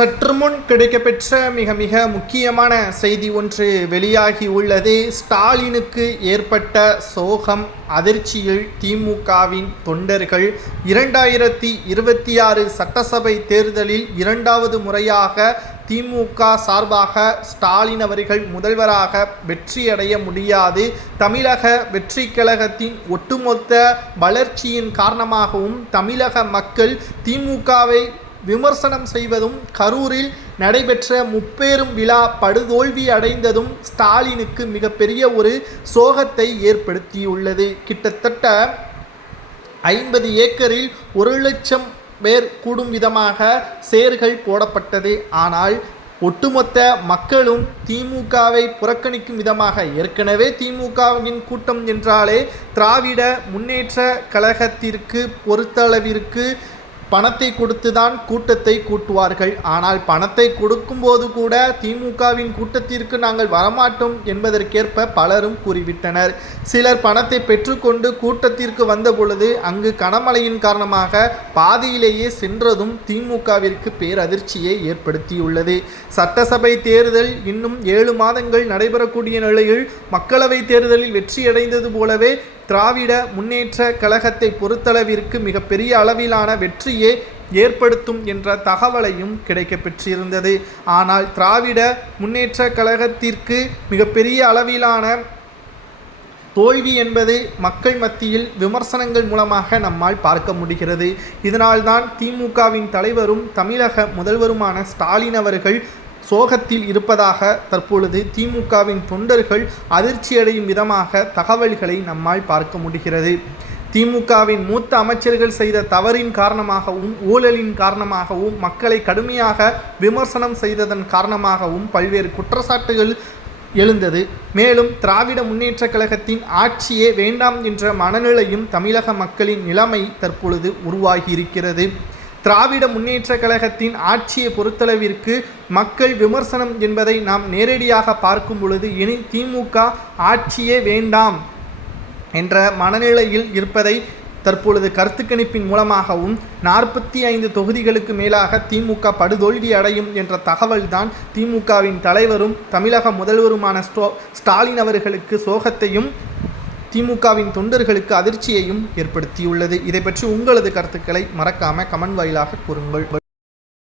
சற்று முன் கிடைக்கப்பெற்ற மிக மிக முக்கியமான செய்தி ஒன்று வெளியாகி உள்ளது. ஸ்டாலினுக்கு ஏற்பட்ட சோகம் அதிர்ச்சியில் திமுகவின் தொண்டர்கள் 2026 சட்டசபை தேர்தலில் இரண்டாவது முறையாக திமுக சார்பாக ஸ்டாலின் அவர்கள் முதல்வராக வெற்றியடைய முடியாது. தமிழக வெற்றி கழகத்தின் ஒட்டுமொத்த வளர்ச்சியின் காரணமாகவும் தமிழக மக்கள் திமுகவை விமர்சனம் செய்வதும் கரூரில் நடைபெற்ற முப்பெரும் விழா படுதோல்வி அடைந்ததும் ஸ்டாலினுக்கு மிகப்பெரிய ஒரு சோகத்தை ஏற்படுத்தியுள்ளது. கிட்டத்தட்ட 50 ஏக்கரில் 1 லட்சம் பேர் கூடும் விதமாக சேர்கள் போடப்பட்டது. ஆனால் ஒட்டுமொத்த மக்களும் திமுகவை புறக்கணிக்கும் விதமாக, ஏற்கனவே திமுகவின் கூட்டம் என்றாலே திராவிட முன்னேற்ற கழகத்திற்கு பொறுத்தளவிற்கு பணத்தை கொடுத்துதான் கூட்டத்தை கூட்டுவார்கள். ஆனால் பணத்தை கொடுக்கும்போது கூட திமுகவின் கூட்டத்திற்கு நாங்கள் வரமாட்டோம் என்பதற்கேற்ப பலரும் கூறிவிட்டனர். சிலர் பணத்தை பெற்றுக்கொண்டு கூட்டத்திற்கு வந்த பொழுது அங்கு கனமழையின் காரணமாக பாதியிலேயே சென்றதும் திமுகவிற்கு பேரதிர்ச்சியை ஏற்படுத்தியுள்ளது. சட்டசபை தேர்தல் இன்னும் 7 மாதங்கள் நடைபெறக்கூடிய நிலையில் மக்களவை தேர்தலில் வெற்றியடைந்தது போலவே திராவிட முன்னேற்ற கழகத்தை பொறுத்தளவிற்கு மிகப்பெரிய அளவிலான வெற்றியை ஏற்படுத்தும் என்ற தகவலையும் கிடைக்கப்பெற்றிருந்தது. ஆனால் திராவிட முன்னேற்ற கழகத்திற்கு மிகப்பெரிய அளவிலான தோல்வி என்பது மக்கள் மத்தியில் விமர்சனங்கள் மூலமாக நம்மால் பார்க்க முடிகிறது. இதனால்தான் திமுகவின் தலைவரும் தமிழக முதல்வருமான ஸ்டாலின் அவர்கள் சோகத்தில் இருப்பதாக தற்பொழுது திமுகவின் தொண்டர்கள் அதிர்ச்சியடையும் விதமாக தகவல்களை நம்மால் பார்க்க முடிகிறது. திமுகவின் மூத்த அமைச்சர்கள் செய்த தவறின் காரணமாகவும் ஊழலின் காரணமாகவும் மக்களை கடுமையாக விமர்சனம் செய்ததன் காரணமாகவும் பல்வேறு குற்றச்சாட்டுகள் எழுந்தது. மேலும் திராவிட முன்னேற்ற கழகத்தின் ஆட்சியே வேண்டாம் என்ற மனநிலையும் தமிழக மக்களின் நிலைமை தற்பொழுது உருவாகியிருக்கிறது. திராவிட முன்னேற்ற கழகத்தின் ஆட்சியை பொறுத்தளவிற்கு மக்கள் விமர்சனம் என்பதை நாம் நேரடியாக பார்க்கும் பொழுது இனி திமுக ஆட்சியே வேண்டாம் என்ற மனநிலையில் இருப்பதை தற்பொழுது கருத்து கணிப்பின் மூலமாகவும் 45 தொகுதிகளுக்கு மேலாக திமுக படுதோல்வி அடையும் என்ற தகவல்தான் திமுகவின் தலைவரும் தமிழக முதல்வருமான ஸ்டாலின் அவர்களுக்கு சோகத்தையும் திமுகவின் தொண்டர்களுக்கு அதிர்ச்சியையும் ஏற்படுத்தியுள்ளது. இதை பற்றி உங்களது கருத்துக்களை மறக்காம கமெண்ட் வாயிலாக கூறுங்கள்.